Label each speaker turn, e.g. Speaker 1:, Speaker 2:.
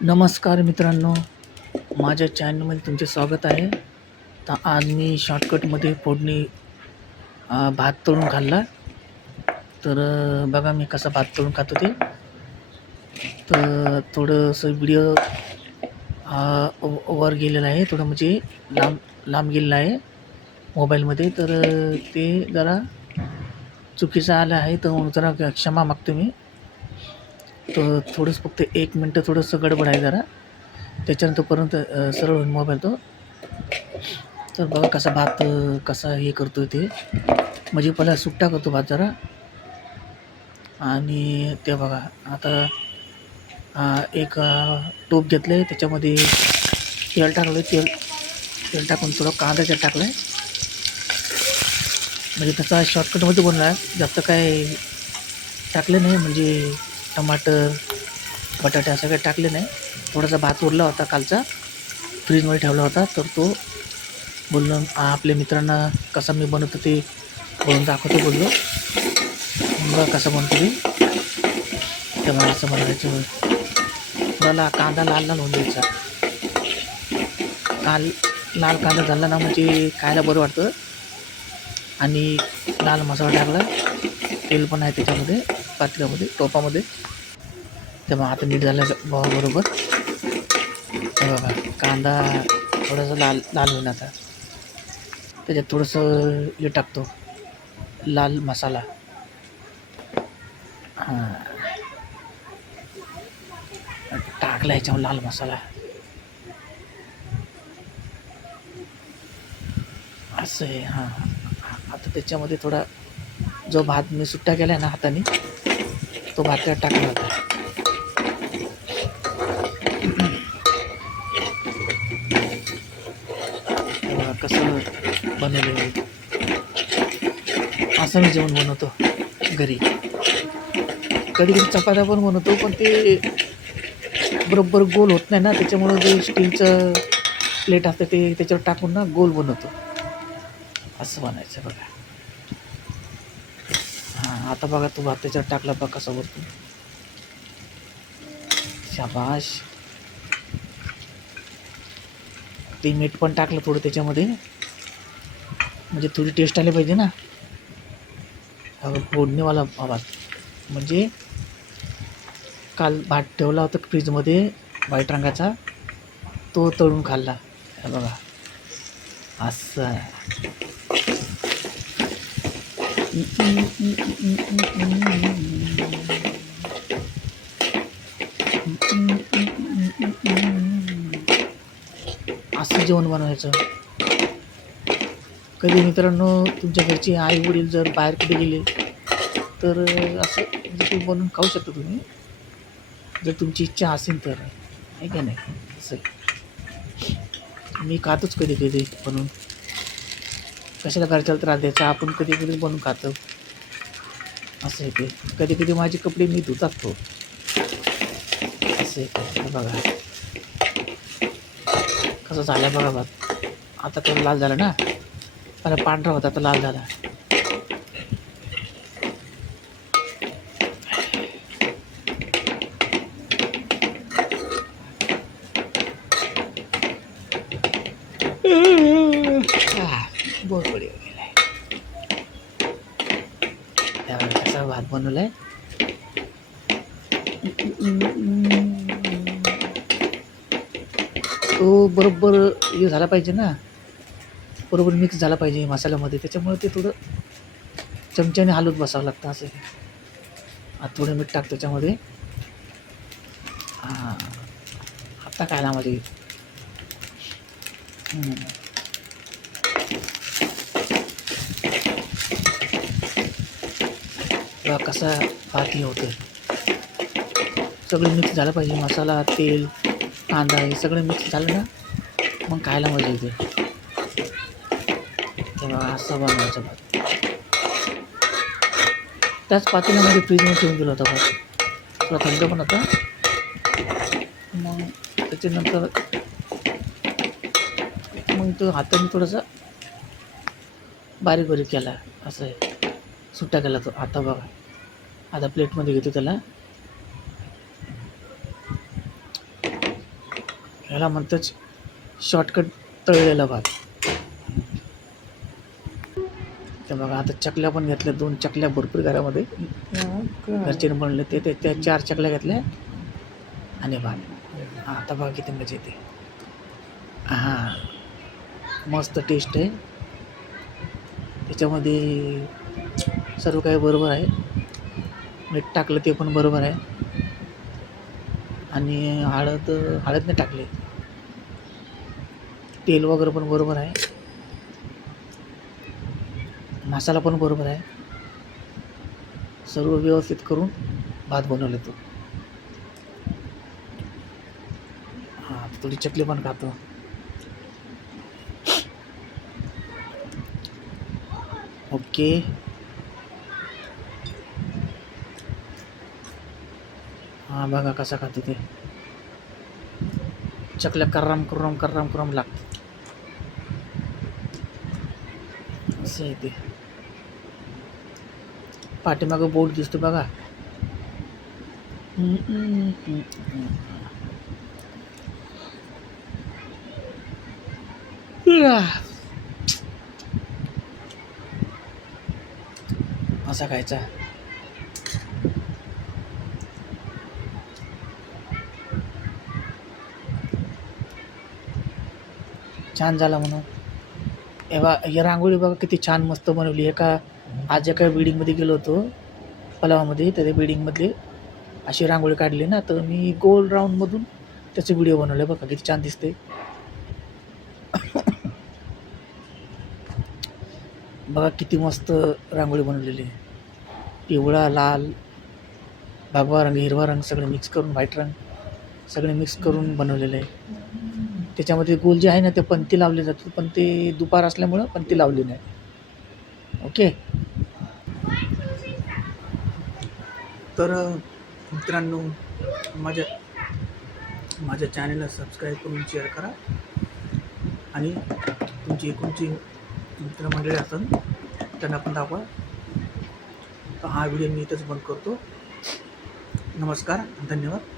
Speaker 1: नमस्कार मित्रांनो. माझ्या चॅनलमध्ये तुमचे स्वागत आहे. तर आज मी शॉर्टकटमध्ये फोडणी भात तळून खाल्ला. तर बघा मी कसा भात तळून खातो ते. तर थोडंसं व्हिडिओ वर गेलेलं आहे. थोडं म्हणजे लांब लांब गेलेलं आहे मोबाईलमध्ये तर ते जरा चुकीचं आलं आहे. तर जरा क्षमा मागतो मी. तर थोडंसं फक्त एक मिनटं थोडंसं गडबड आहे जरा. त्याच्यानंतर परत सरळ होईल मोबाईल तो. तर बघा कसा भात कसा हे करतो ते. म्हणजे पहिला सुट्टा करतो भात जरा. आणि ते बघा आता एक टोप घेतलं आहे त्याच्यामध्ये तेल टाकलं तेल तेल टाकून थोडं कांदा त्यात टाकलं आहे म्हणजे त्याचा शॉर्टकटमध्ये बनला आहे जास्त काय टाकलं नाही म्हणजे टमाटर बटाटे असं काही टाकले नाही. थोडासा भात उरला होता कालचा. फ्रीजमध्ये ठेवला होता. तर तो बोललो आपल्या मित्रांना कसा मी बनवतो ते बनवून दाखवतो बोललो. बघा कसं बनतो ते तेव्हा बनवायचं मला कांदा लाल लाल होऊन द्यायचा. काल लाल कांदा झाला ना म्हणजे खायला बरं वाटतं. आणि लाल मसाला टाकला. तेल पण आहे त्याच्यामध्ये. पातल्यामध्ये टोपामध्ये. तेव्हा आता नीट झालं बरोबर. हे बघा कांदा थोडासा लाल लाल होईल आता. त्याच्यात थोडंसं हे टाकतो. लाल मसाला. हां. टाकला ह्याच्यावर लाल मसाला. असं आहे हां. आता त्याच्यामध्ये थोडा जो भात मी सुट्टा केला आहे ना हाताने तो भात त्यात टाकला होता कसं बनवलं असं मी जेवण बनवतो घरी. कधी कधी चपात्या पण बनवतो पण ते बरोबर गोल होत नाही ना त्याच्यामुळं जे स्टीलचं प्लेट असतं ते त्याच्यावर टाकून ना गोल बनवतो. असं बनायचं बघा. हां आता बघा तू भात त्याच्यावर टाकला बघा कसा वरतून शाबाश ते मीठ पण टाकलं थोडं त्याच्यामध्ये. म्हणजे थोडी टेस्ट आली पाहिजे ना. फोडणीवाला भात म्हणजे काल भात ठेवला होता फ्रीजमध्ये व्हाईट रंगाचा. तो तळून खाल्ला. हे बघा. असं. असं जेवण बनवायचं. कधी मित्रांनो तुमच्या घरचे आई वडील जर बाहेर कुठे गेले तर असं म्हणजे ते बनवून खाऊ शकता तुम्ही. जर तुमची इच्छा असेल तर. आहे का नाही? असं. मी खातोच कधी कधी बनवून. कशाला घरच्याला त्रास द्यायचा? आपण कधी कधी बनवून खातो. असं आहे ते. कधी कधी माझे कपडे मी धुत असतो असं आहे बघा. कसं झालं बघा भात आता तर लाल झाला ना? पहिला पांढरा होता आता लाल झाला. आह, कसा भात तो बरोबर हे झाला पाहिजे ना. बरोबर मिक्स झाला पाहिजे मसाल्यामध्ये. त्याच्यामुळे ते थोडं चमच्याने हलवत बसावं लागतं असं आता थोडं मीठ टाक त्याच्यामध्ये. हां. आता काय ना मध्ये किंवा कसा भात हे होतं. सगळं मिक्स झालं पाहिजे. मसाला तेल कांदा हे सगळं मिक्स झालं ना मग खायला मजा येते. तेव्हा बघा असं बनवायचं भात. त्याच पातेल्यामध्ये फ्रीजमध्ये ठेवून दिला होता भात. थोडा थंड पण होता. मग त्याच्यानंतर मग तो हाताने थोडासा बारीक बारीक केला. असं आहे. सुट्टा केला तो. आता बघा. आता प्लेटमध्ये घेतो त्याला. ह्याला म्हणतंच शॉर्टकट तळलेला भात तर बघा आता चकल्या पण घेतल्या दोन चकल्या भरपूर घरामध्ये. घरचे बनले ते ते त्या चार चकल्या घेतल्या आणि भात. हा आता बघा किती मजा येते हां मस्त टेस्ट आहे. त्याच्यामध्ये सर्व काही बरोबर आहे. मीठ टाकलं ते पण बरोबर आहे. आणि हळद हळद नाही टाकली. तेल वगैरे पण बरोबर आहे. मसाला पण बरोबर आहे. सर्व व्यवस्थित करून भात बनवले तो. हां थोडी चकली पण खातो. ओके. हां बघा कसा खाते ते? चकल्या कर्राम कर्राम कर्राम करम लागते. असं आहे ते. पाठीमागं बोट दिसतो बघा. असा खायचा. छान झाला म्हणून. हे बा ही रांगोळी बघा किती छान मस्त बनवली. एका आज एका बिल्डिंगमध्ये गेलो होतो पलावामध्ये. तर त्या बिल्डिंगमधली अशी रांगोळी काढली ना तर मी गोल राऊंडमधून त्याचे व्हिडिओ बनवले बघा किती छान दिसते बघा किती मस्त रांगोळी बनवलेली आहे. पिवळा लाल भगवा रंग हिरवा रंग सगळे मिक्स करून व्हाईट रंग सगळे मिक्स करून बनवलेले आहे. त्याच्यामध्ये गोल जे आहे ना ते पंती लावले जातात. पण ते दुपार असल्यामुळं पंती लावली नाही. ओके? तर मित्रांनो माझ्या माझ्या चॅनलला सबस्क्राईब करून शेअर करा. आणि तुमची एकूणची मित्रमंडळी असेल त्यांना पण दाखवा. तर हा व्हिडिओ मी इथंच बंद करतो. नमस्कार धन्यवाद.